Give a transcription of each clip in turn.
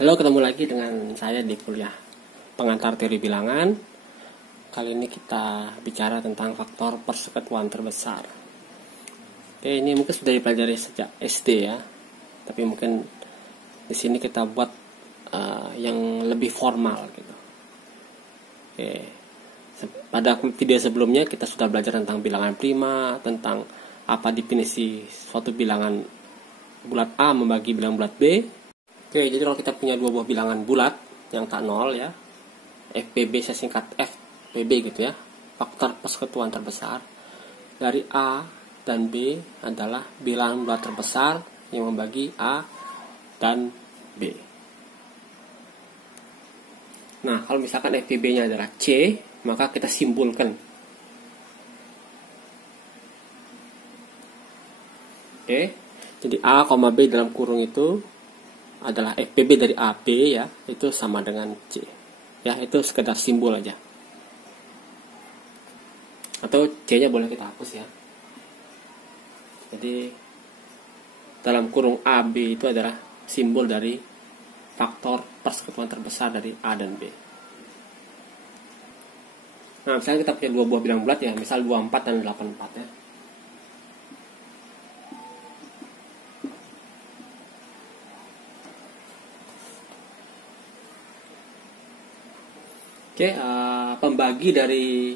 Halo, ketemu lagi dengan saya di kuliah pengantar teori bilangan. Kali ini kita bicara tentang faktor persekutuan terbesar. Oke, ini mungkin sudah dipelajari sejak SD ya. Tapi mungkin di sini kita buat yang lebih formal gitu. Oke. Pada video sebelumnya kita sudah belajar tentang bilangan prima, tentang apa definisi suatu bilangan bulat A membagi bilangan bulat B. Oke, jadi kalau kita punya dua buah bilangan bulat yang tak nol ya, FPB saya singkat FPB gitu ya, faktor persekutuan terbesar dari A dan B adalah bilangan bulat terbesar yang membagi A dan B. Nah, kalau misalkan FPB-nya adalah C, maka kita simpulkan. Oke, jadi A, B dalam kurung itu adalah FPB dari AB ya, itu sama dengan C. Ya, itu sekedar simbol aja. Atau C-nya boleh kita hapus ya. Jadi dalam kurung AB itu adalah simbol dari faktor persekutuan terbesar dari A dan B. Nah, misalnya kita punya dua buah bilangan bulat ya, misal 24 dan 84 ya. Oke, pembagi dari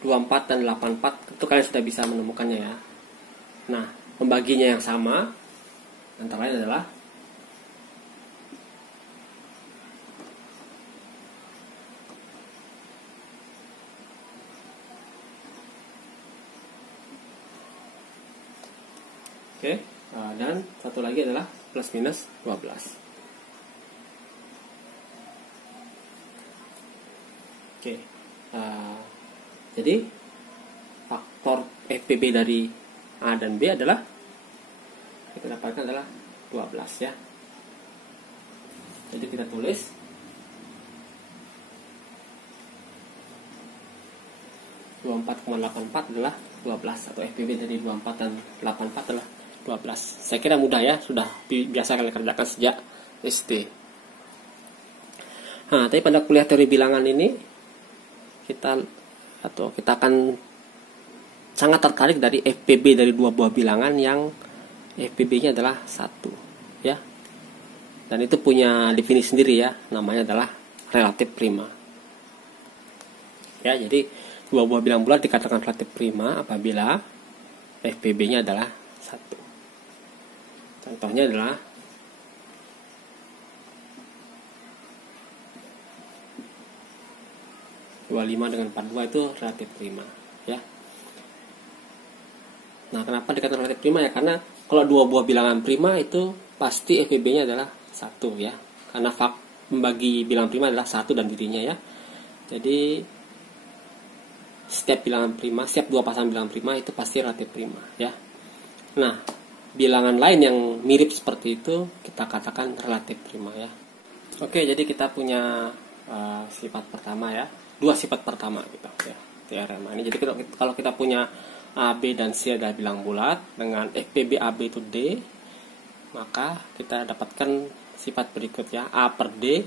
24 dan 84 itu kalian sudah bisa menemukannya ya. Nah, pembaginya yang sama antara lain adalah dan satu lagi adalah plus minus 12. Jadi faktor FPB dari A dan B adalah kita dapatkan adalah 12 ya. Jadi kita tulis adalah 12 atau FPB dari 24 dan 84 adalah 12. Saya kira mudah ya, sudah biasa kalian kerjakan sejak SD. Nah, tapi pada kuliah teori bilangan ini kita akan sangat tertarik dari FPB dari dua buah bilangan yang FPB-nya adalah 1 ya. Dan itu punya definisi sendiri ya, namanya adalah relatif prima. Ya, jadi dua buah bilangan bulat dikatakan relatif prima apabila FPB-nya adalah 1. Contohnya adalah dengan 42 itu relatif prima ya. Nah, kenapa dikatakan relatif prima ya? Karena kalau dua buah bilangan prima itu pasti FPB-nya adalah 1 ya. Karena membagi bilangan prima adalah 1 dan dirinya ya. Jadi setiap dua pasangan bilangan prima itu pasti relatif prima ya. Nah, bilangan lain yang mirip seperti itu kita katakan relatif prima ya. Oke, jadi kita punya sifat pertama ya. Dua sifat pertama gitu ya, teorema ini. Jadi kalau kita punya A, B dan C adalah bilangan bulat dengan FPB AB itu D, maka kita dapatkan sifat berikut ya, A per D.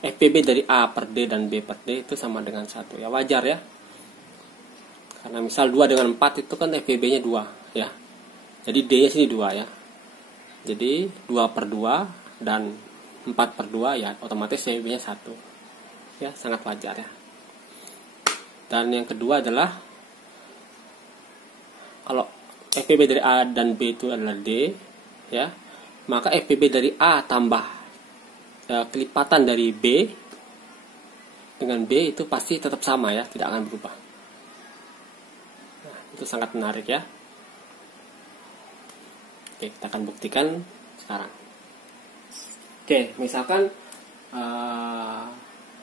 FPB dari A per D dan B per D itu sama dengan 1 ya, wajar ya. Karena misal 2 dengan 4 itu kan FPB-nya 2 ya. Jadi D-nya sini 2 ya. Jadi 2 per 2 dan 4 per 2 ya, otomatis FPB-nya 1. Ya, sangat wajar ya. Dan yang kedua adalah kalau FPB dari A dan B itu adalah D ya, maka FPB dari A tambah kelipatan dari B dengan B itu pasti tetap sama ya, tidak akan berubah. Nah, itu sangat menarik ya. Oke, kita akan buktikan sekarang. Oke, misalkan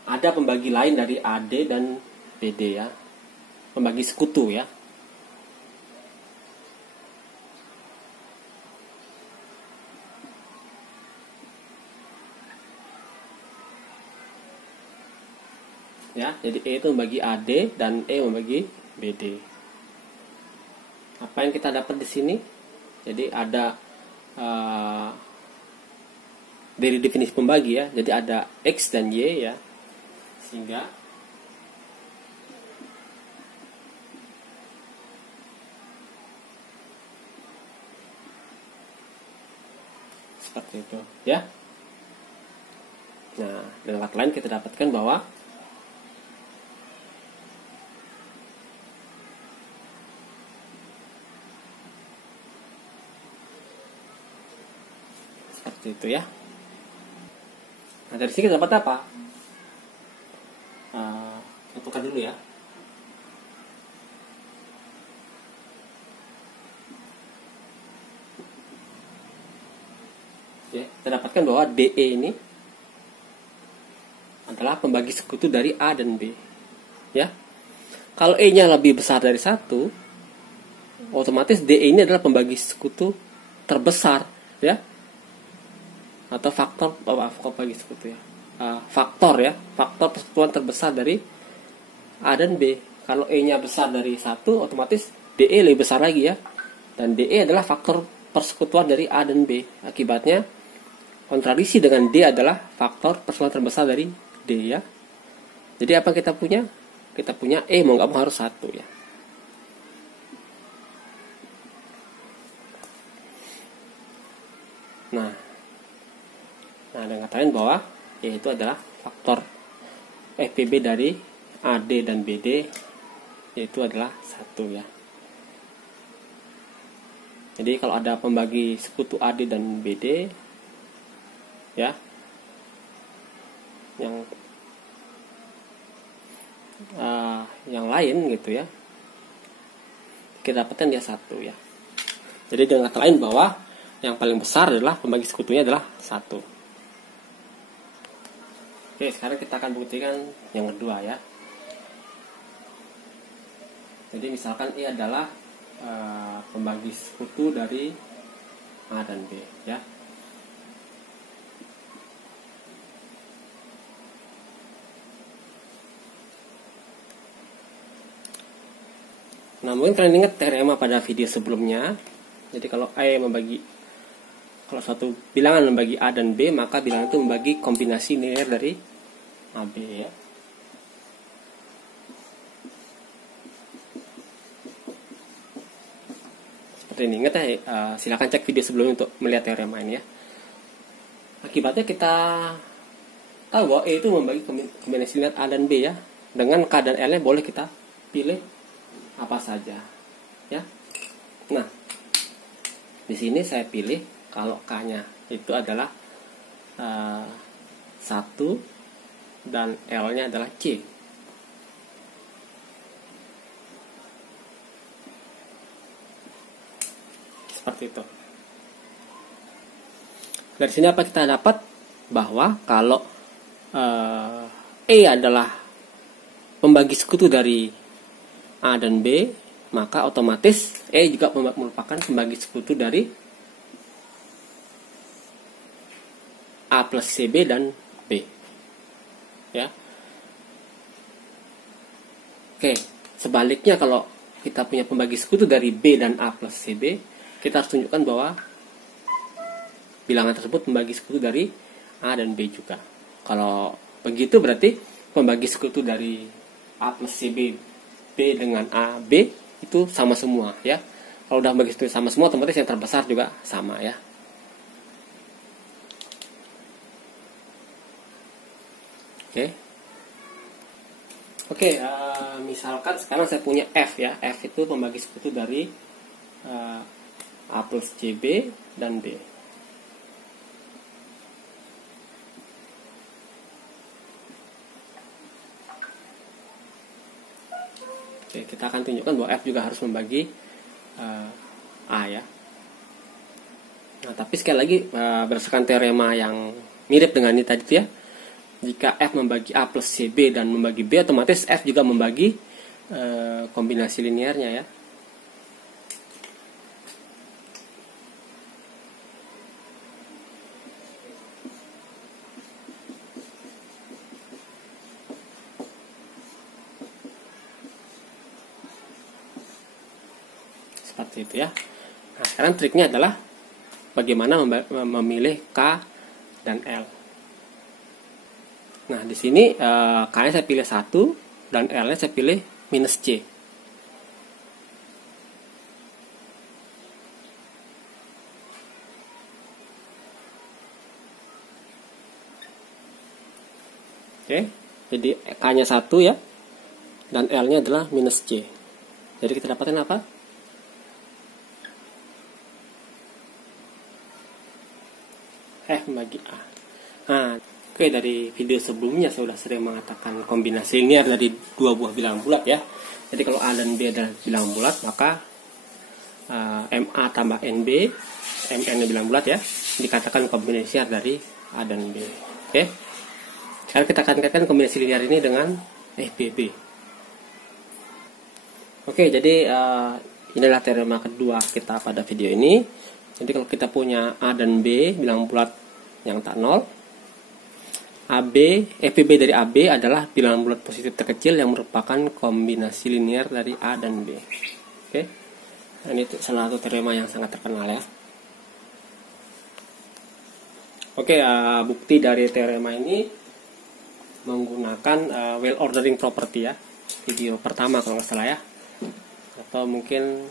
ada pembagi lain dari AD dan BD ya, pembagi sekutu ya. Ya, jadi E itu membagi AD dan E membagi BD. Apa yang kita dapat di sini? Jadi ada dari definisi pembagi ya. Jadi ada X dan Y ya. Sehingga seperti itu ya. Nah, dengan kata lain kita dapatkan bahwa seperti itu ya. Nah, dari sini kita dapat apa? Tentukan dulu ya. Ya, kita dapatkan bahwa DE ini adalah pembagi sekutu dari A dan B. Ya. Kalau E-nya lebih besar dari 1, otomatis DE ini adalah pembagi sekutu terbesar, ya. Atau faktor pembagi sekutu ya. Faktor persekutuan terbesar dari A dan B. Kalau E-nya besar dari 1, otomatis DE lebih besar lagi ya. Dan DE adalah faktor persekutuan dari A dan B. Akibatnya kontradiksi dengan D adalah faktor persekutuan terbesar dari D ya. Jadi apa kita punya? Kita punya E mau nggak mau harus 1 ya. Nah dengan kata lain bahwa E itu adalah faktor FPB dari AD dan BD, yaitu adalah 1 ya. Jadi kalau ada pembagi sekutu AD dan BD ya, yang lain gitu ya, kita dapatkan dia 1 ya. Jadi dengan kata lain bahwa yang paling besar adalah pembagi sekutunya adalah 1. Oke, sekarang kita akan buktikan yang kedua ya. Jadi misalkan E adalah pembagi sekutu dari A dan B ya. Nah, mungkin kalian ingat teorema pada video sebelumnya. Jadi kalau suatu bilangan membagi A dan B, maka bilangan itu membagi kombinasi linear dari AB ya. Seperti ini, ingat ya, silakan cek video sebelumnya untuk melihat teorema ini ya. Akibatnya kita tahu bahwa E itu membagi kombinasi linear A dan B ya. Dengan K dan L-nya boleh kita pilih apa saja ya. Nah, di sini saya pilih kalau K-nya itu adalah 1 dan L-nya adalah C. Seperti itu. Dari sini apa kita dapat? Bahwa kalau E adalah pembagi sekutu dari A dan B, maka otomatis E juga merupakan pembagi sekutu dari A plus CB dan B ya. Oke, sebaliknya kalau kita punya pembagi sekutu dari B dan A plus CB, kita harus tunjukkan bahwa bilangan tersebut pembagi sekutu dari A dan B juga. Kalau begitu berarti pembagi sekutu dari A plus CB, B dengan A, B itu sama semua ya. Kalau udah bagi sekutu sama semua, otomatis yang terbesar juga sama ya. Oke, misalkan sekarang saya punya F ya. F itu pembagi sekutu dari A plus CB dan B. Oke, kita akan tunjukkan bahwa F juga harus membagi A ya. Nah, tapi sekali lagi berdasarkan teorema yang mirip dengan ini tadi ya, jika F membagi A plus CB dan membagi B, otomatis F juga membagi kombinasi linearnya ya. Seperti itu ya. Nah, sekarang triknya adalah bagaimana memilih K dan L. Nah, di sini K-nya saya pilih 1 dan L-nya saya pilih minus C. Oke, jadi K-nya 1 ya, dan L-nya adalah minus C. Jadi kita dapatkan apa? F bagi A. Nah, oke, dari video sebelumnya saya sudah sering mengatakan kombinasi linear dari dua buah bilangan bulat ya. Jadi kalau A dan B adalah bilangan bulat, maka MA tambah NB, MN bilangan bulat ya, dikatakan kombinasi linear dari A dan B. Oke. Sekarang kita akan kaitkan kombinasi linear ini dengan FBB. Oke, jadi inilah teorema kedua kita pada video ini. Jadi kalau kita punya A dan B bilangan bulat yang tak nol, FBB dari AB adalah bilangan bulat positif terkecil yang merupakan kombinasi linear dari A dan B. Oke, nah, ini salah satu teorema yang sangat terkenal ya. Oke, bukti dari teorema ini menggunakan well ordering property ya, video pertama kalau nggak salah ya, atau mungkin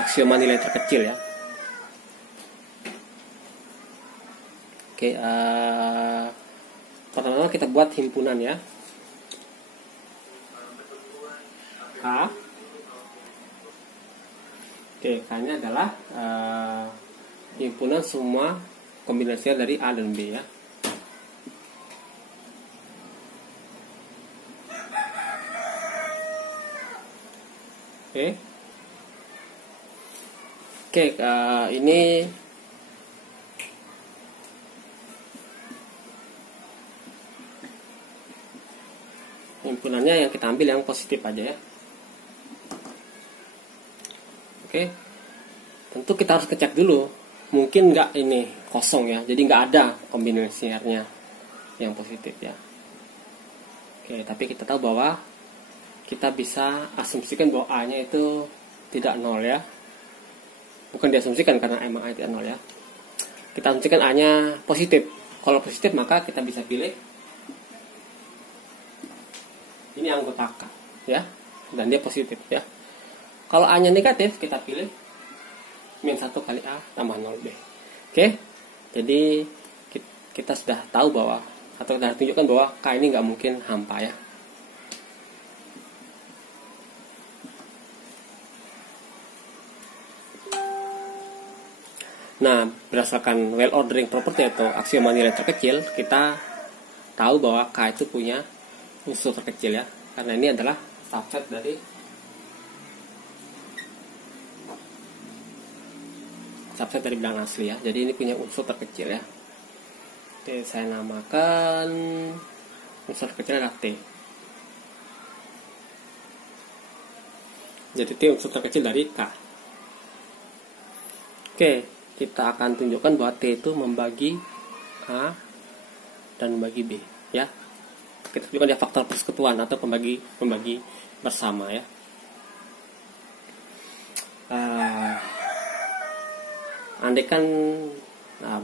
aksioma nilai terkecil ya. Oke, pertama kita buat himpunan ya. K. Oke, K-nya adalah himpunan semua kombinasi dari A dan B ya. Oke, ini himpunannya yang kita ambil yang positif aja ya. Oke, tentu kita harus kecek dulu, mungkin nggak ini kosong ya, jadi nggak ada kombinasinya yang positif ya. Oke, tapi kita tahu bahwa kita bisa asumsikan bahwa A-nya itu tidak nol ya. Bukan diasumsikan karena emang A tidak nol ya. Kita asumsikan A-nya positif. Kalau positif maka kita bisa pilih ini anggota K ya, dan dia positif ya. Kalau A-nya negatif, kita pilih min 1 kali A tambah 0B. Oke, jadi kita sudah tahu bahwa, atau sudah tunjukkan bahwa K ini nggak mungkin hampa ya. Nah, berdasarkan well ordering property atau aksioma nilai terkecil, kita tahu bahwa K itu punya unsur terkecil ya, karena ini adalah subset dari bilangan asli ya. Jadi ini punya unsur terkecil ya. Oke, saya namakan unsur terkecil adalah T. Jadi T unsur terkecil dari K. Oke, kita akan tunjukkan bahwa T itu membagi A dan membagi B ya. Kita tunjukkan dia faktor persekutuan atau pembagi bersama ya.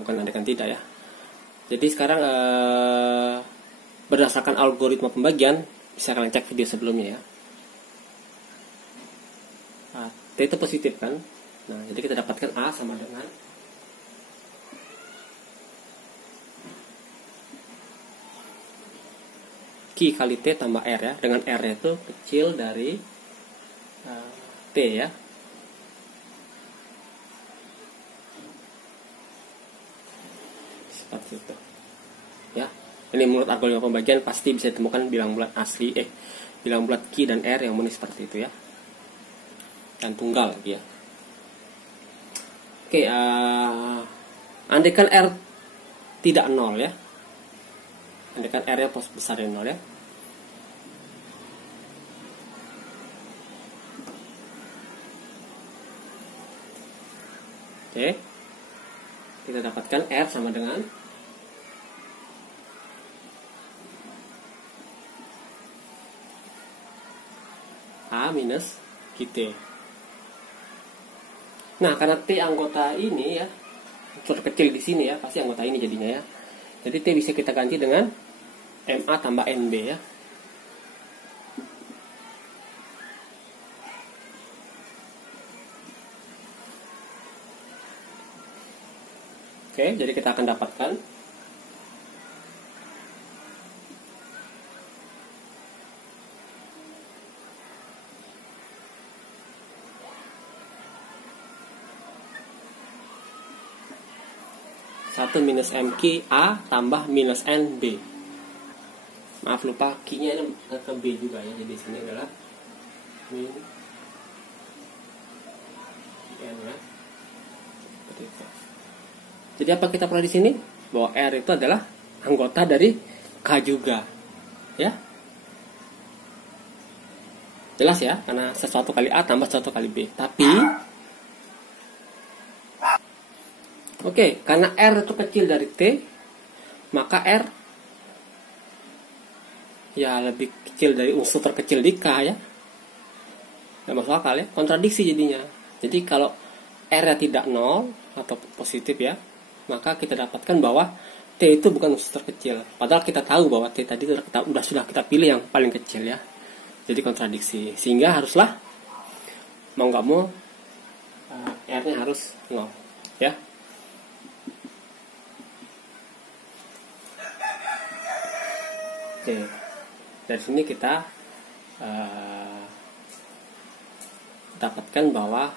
Bukan andaikan tidak ya. Jadi sekarang berdasarkan algoritma pembagian, bisa kalian cek video sebelumnya ya. T itu positif kan. Nah, jadi kita dapatkan A sama dengan Q kali T tambah R ya, dengan R itu kecil dari T ya. Seperti itu ya. Ini menurut algoritma pembagian pasti bisa ditemukan bilangan bulat asli, bilangan bulat Q dan R yang murni seperti itu ya, dan tunggal lagi ya. Oke, andaikan R tidak nol ya, andaikan R nya besar dari nol ya. Oke, kita dapatkan R sama dengan A minus QT. Nah, karena T anggota ini ya, unsur kecil di sini ya, pasti anggota ini jadinya ya. Jadi T bisa kita ganti dengan MA tambah NB ya. Oke, jadi kita akan dapatkan satu minus MQ A tambah minus NB. Maaf lupa Q-nya ini ke B juga ya. Jadi sini adalah min N ya. Seperti itu. Jadi apa kita perlu di sini? Bahwa R itu adalah anggota dari K juga. Ya. Jelas ya, karena sesuatu kali A tambah sesuatu kali B. Tapi oke, karena R itu kecil dari T, maka R ya lebih kecil dari unsur terkecil di K ya. Nggak masuk akal ya, kontradiksi jadinya. Jadi kalau R-nya tidak 0 atau positif ya, maka kita dapatkan bahwa T itu bukan unsur terkecil. Padahal kita tahu bahwa T tadi sudah kita pilih yang paling kecil ya. Jadi kontradiksi. Sehingga haruslah mau nggak mau R-nya harus 0 ya. Oke, dari sini kita dapatkan bahwa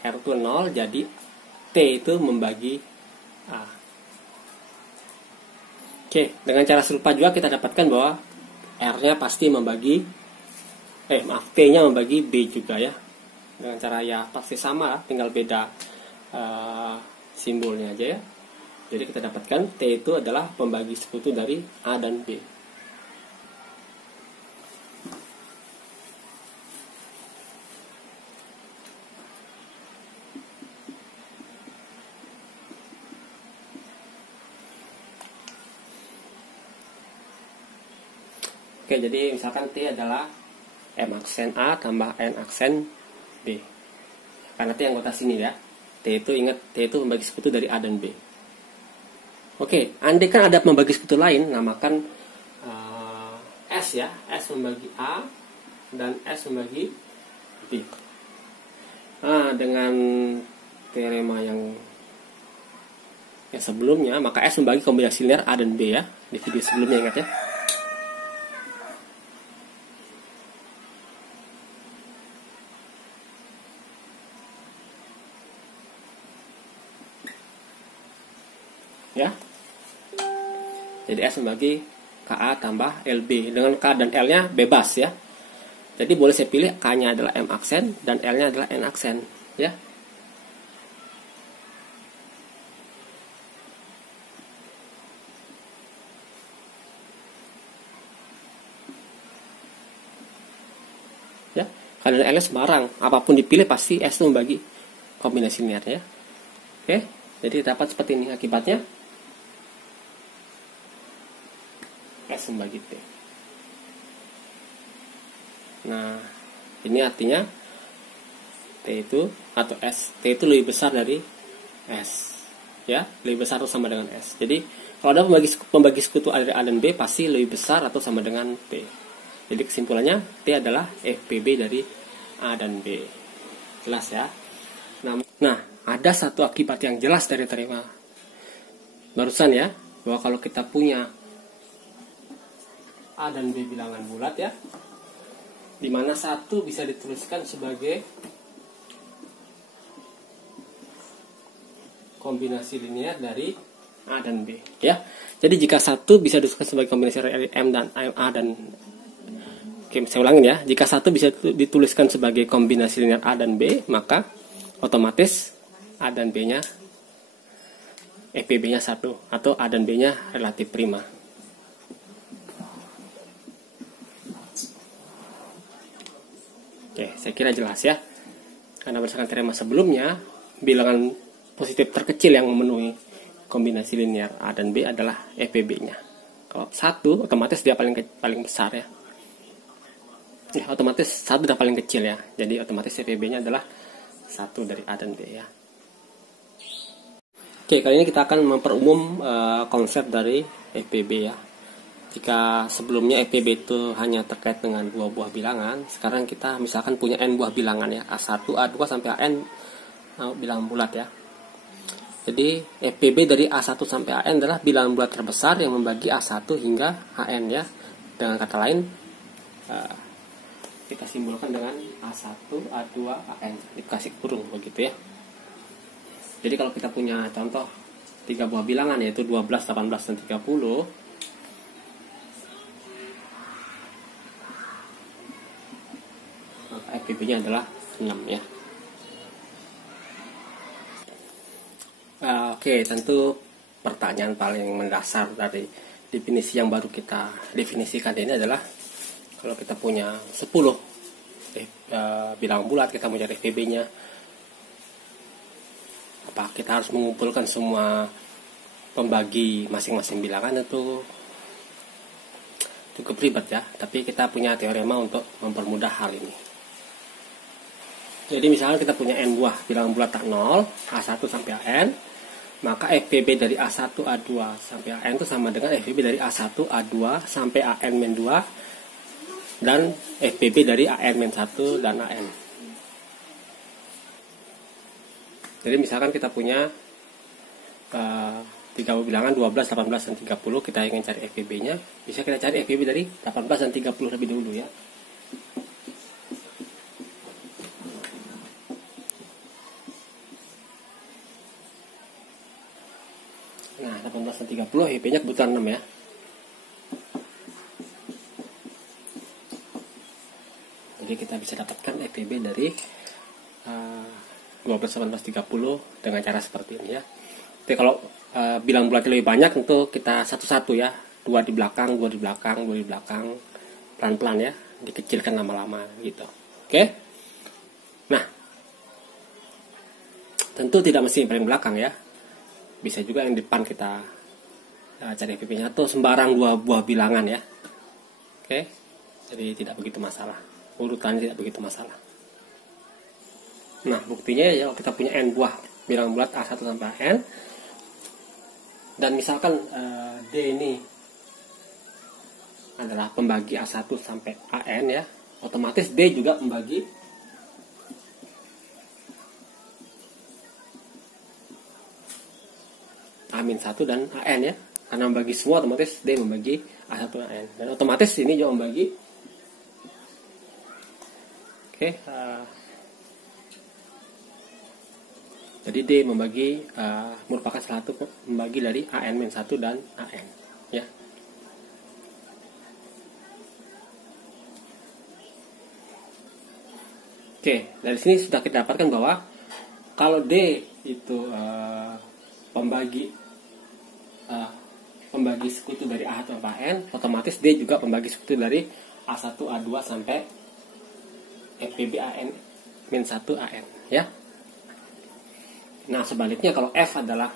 R itu 0, jadi T itu membagi A. Oke, dengan cara serupa juga kita dapatkan bahwa R-nya pasti membagi T-nya membagi B juga ya. Dengan cara ya pasti sama, tinggal beda simbolnya aja ya. Jadi kita dapatkan T itu adalah pembagi sekutu dari A dan B. Oke, jadi misalkan T adalah M aksen A tambah N aksen B. Karena T anggota sini ya. T itu ingat, T itu membagi sekutu dari A dan B. Oke, andai kan ada membagi sekutu lain, namakan S ya. S membagi A dan S membagi B. Nah, dengan teorema yang sebelumnya, maka S membagi kombinasi linear A dan B ya. Di video sebelumnya ingat ya. Ya. Jadi S membagi KA tambah LB. Dengan K dan L-nya bebas ya. Jadi boleh saya pilih K-nya adalah M aksen dan L-nya adalah N aksen ya. Ya. Karena L-nya sembarang, apapun dipilih pasti S itu membagi kombinasi linear ya. Oke, jadi dapat seperti ini akibatnya. S membagi T. Nah, ini artinya T itu atau S, T itu lebih besar dari S. Ya, lebih besar atau sama dengan S. Jadi, kalau ada pembagi sekutu dari A dan B pasti lebih besar atau sama dengan T. Jadi kesimpulannya T adalah FPB dari A dan B. Jelas ya. Nah, ada satu akibat yang jelas dari teorema barusan ya, bahwa kalau kita punya A dan B bilangan bulat ya, di mana satu bisa dituliskan sebagai kombinasi linear dari A dan B ya. Jadi jika satu bisa dituliskan sebagai kombinasi dari M dan A dan Oke, saya ulangin ya. Jika satu bisa dituliskan sebagai kombinasi linear A dan B, maka otomatis A dan B-nya FPB-nya 1 atau A dan B-nya relatif prima. Oke, saya kira jelas ya. Karena berdasarkan teorema sebelumnya, bilangan positif terkecil yang memenuhi kombinasi linear A dan B adalah FPB-nya. Kalau 1, otomatis dia paling besar ya. Ya, otomatis 1 udah paling kecil ya. Jadi otomatis FPB-nya adalah 1 dari A dan B ya. Oke, kali ini kita akan memperumum konsep dari FPB ya. Jika sebelumnya FPB itu hanya terkait dengan dua buah bilangan, sekarang kita misalkan punya n buah bilangan ya, A1, A2 sampai AN bilangan bulat ya. Jadi FPB dari A1 sampai AN adalah bilangan bulat terbesar yang membagi A1 hingga AN ya. Dengan kata lain, kita simbolkan dengan A1, A2, AN, dikasih kurung begitu ya. Jadi kalau kita punya contoh 3 buah bilangan yaitu 12, 18, dan 30, maka FPB-nya adalah 6 ya. Oke, tentu pertanyaan paling mendasar dari definisi yang baru kita definisikan ini adalah kalau kita punya 10 bilangan bulat, kita mau cari FPB-nya, apa kita harus mengumpulkan semua pembagi masing-masing bilangan? Itu cukup ribet ya, tapi kita punya teorema untuk mempermudah hal ini. Jadi misalnya kita punya n buah bilangan bulat tak 0, A1 sampai AN, maka FPB dari A1, A2 sampai AN itu sama dengan FPB dari A1, A2 sampai AN-2 dan FPB dari AN-1 dan AN. Jadi misalkan kita punya 3 bilangan 12, 18, dan 30, kita ingin cari FPB-nya, bisa kita cari FPB dari 18 dan 30 lebih dulu ya. Nah, 18 dan 30 FPB-nya kebetulan 6 ya. Jadi kita bisa dapatkan FPB dari 12, 18, 30 dengan cara seperti ini ya. Tapi kalau bilang bulatnya lebih banyak, tentu kita satu-satu ya, 2 di belakang, 2 di belakang, 2 di belakang, pelan-pelan ya, dikecilkan lama-lama gitu. Oke? Nah, tentu tidak mesti paling belakang ya, bisa juga yang depan kita cari FPB-nya, atau sembarang 2 buah bilangan ya. Oke? Jadi tidak begitu masalah, urutannya tidak begitu masalah. Nah, buktinya ya kita punya n buah bilangan bulat A1 sampai AN, dan misalkan D ini adalah pembagi A1 sampai AN ya, otomatis D juga membagi A-1 dan AN ya, karena membagi semua otomatis D membagi A1 dan AN, dan otomatis ini juga membagi. Oke, jadi D membagi merupakan salah satu membagi dari AN-1 dan AN ya. Oke, dari sini sudah kita dapatkan bahwa kalau D itu pembagi sekutu dari A1 sampai AN, otomatis D juga pembagi sekutu dari A1, A2 sampai FPB AN-1 AN ya. Nah, sebaliknya kalau F adalah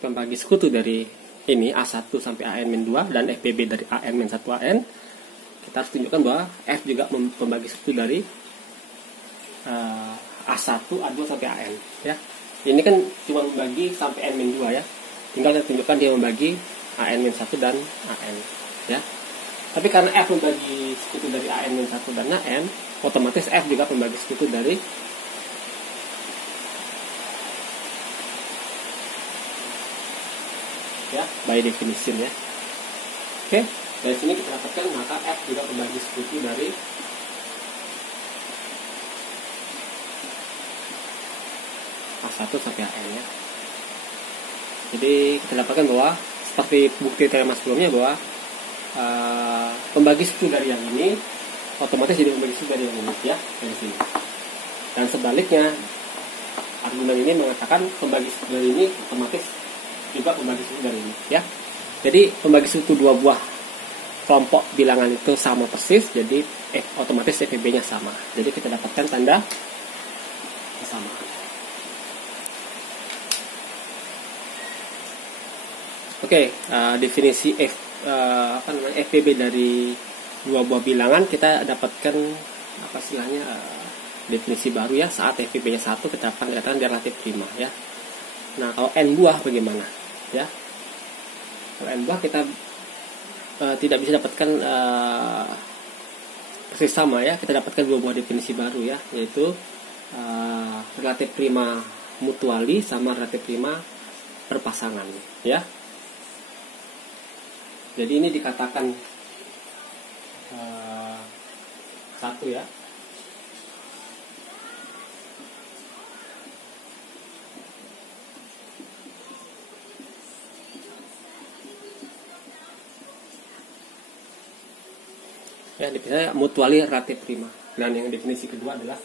pembagi sekutu dari ini A1 sampai AN-2 dan FPB dari AN-1 AN, kita harus tunjukkan bahwa F juga pembagi sekutu dari A1, A2 sampai AN ya. Ini kan cuma membagi sampai N-2 ya. Tinggal saya tunjukkan dia membagi AN-1 dan AN ya. Tapi karena F membagi sekutu dari AN-1 dan AN, otomatis F juga membagi sekutu dari ya, by definition ya. Oke, dari sini kita dapatkan maka F juga membagi sekutu dari A1 sampai AN ya. Jadi kita dapatkan bahwa seperti bukti teorema sebelumnya bahwa pembagi sekutu dari yang ini otomatis jadi pembagi sekutu dari yang ini ya, dari sini. Dan sebaliknya argumen ini mengatakan pembagi sekutu dari ini otomatis juga pembagi sekutu dari ini ya. Jadi pembagi sekutu 2 buah kelompok bilangan itu sama persis, jadi otomatis FPB-nya sama. Jadi kita dapatkan tanda kesamaan. Oke, definisi FPB dari dua buah bilangan kita dapatkan apa istilahnya definisi baru ya. Saat FPB-nya 1 kita akan katakan dia relatif prima ya. Nah, kalau n buah bagaimana ya? Kalau n buah kita tidak bisa dapatkan persis sama ya. Kita dapatkan dua buah definisi baru ya, yaitu relatif prima mutuali sama relatif prima berpasangan ya. Jadi ini dikatakan satu ya. Ya, definisinya mutuali relatif prima. Dan yang definisi kedua adalah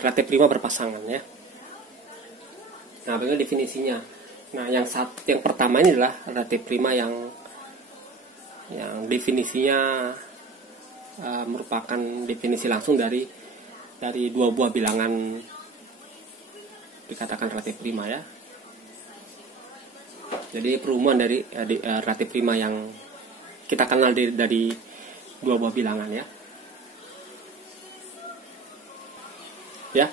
relatif prima berpasangan ya. Nah, bagaimana definisinya? Nah, yang pertama ini adalah relatif prima yang definisinya merupakan definisi langsung dari dua buah bilangan dikatakan relatif prima ya. Jadi perumuhan dari relatif prima yang kita kenal dari dua buah bilangan ya. Ya,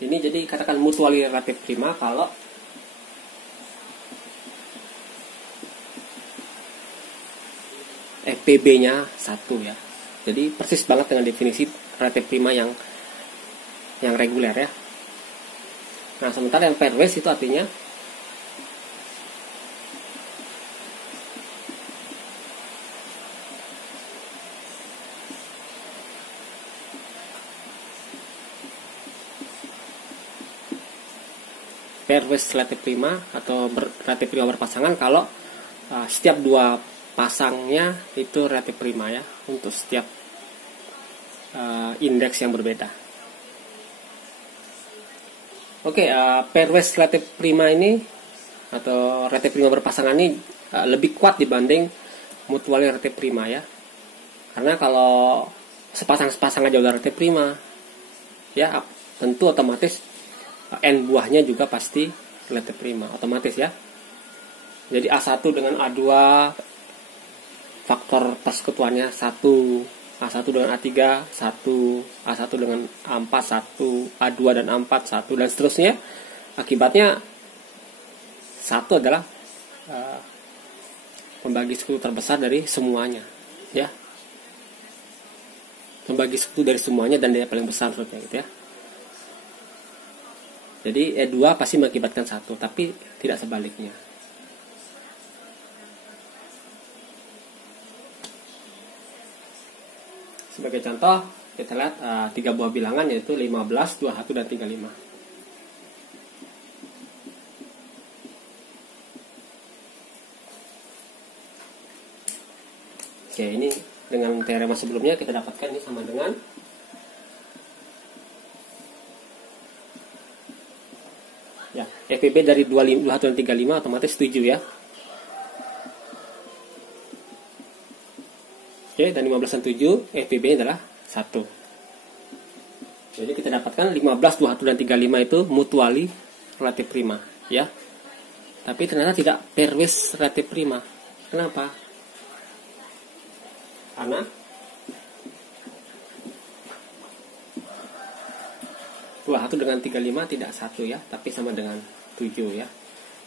ini jadi katakan mutuali relatif prima kalau FPB-nya 1 ya. Jadi persis banget dengan definisi relatif prima yang reguler ya. Nah, sementara yang pairwise itu artinya pairwise relatif prima atau relatif prima berpasangan kalau setiap dua pasangnya itu relatif prima ya untuk setiap indeks yang berbeda. Oke, pairwise relatif prima ini atau relatif prima berpasangan ini lebih kuat dibanding mutuali relatif prima ya. Karena kalau sepasang aja udah relatif prima ya, tentu otomatis n buahnya juga pasti relatif prima otomatis ya. Jadi A1 dengan A2 faktor persekutuannya 1, A1 dengan A3 1, A1 dengan A4 1, A2 dan A4 1 dan seterusnya. Akibatnya 1 adalah pembagi sekutu terbesar dari semuanya ya. Pembagi sekutu dari semuanya dan dia paling besar seperti gitu ya. Jadi E2 pasti mengakibatkan 1, tapi tidak sebaliknya. Sebagai contoh, kita lihat 3 buah bilangan yaitu 15, 21, dan 35. Oke, ini dengan teorema sebelumnya kita dapatkan ini sama dengan ya, FPB dari 21 dan 35 otomatis 7 ya. Oke, dan 15 dan 7 FPB adalah 1. Jadi kita dapatkan 15, 21 dan 35 itu mutuali relatif prima ya. Tapi ternyata tidak pairwise relatif prima. Kenapa? Karena 21 dengan 35 tidak 1 ya, tapi sama dengan 7 ya.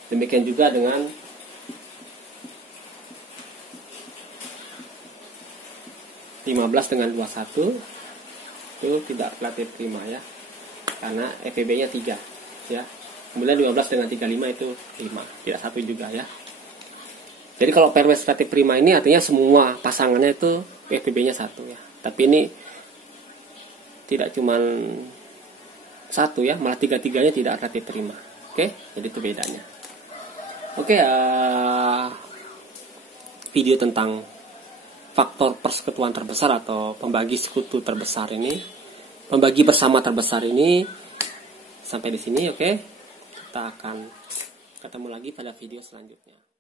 Demikian juga dengan 15 dengan 21 itu tidak relatif prima ya. Karena FPB-nya 3 ya. Kemudian 15 dengan 35 itu 5, tidak 1 juga ya. Jadi kalau pairwise relatif prima ini artinya semua pasangannya itu FPB-nya 1 ya. Tapi ini tidak cuman 1 ya, malah 3-3-nya tidak relatif prima. Oke, jadi itu bedanya. Oke, video tentang faktor persekutuan terbesar atau pembagi sekutu terbesar ini, pembagi bersama terbesar ini sampai di sini. Oke, kita akan ketemu lagi pada video selanjutnya.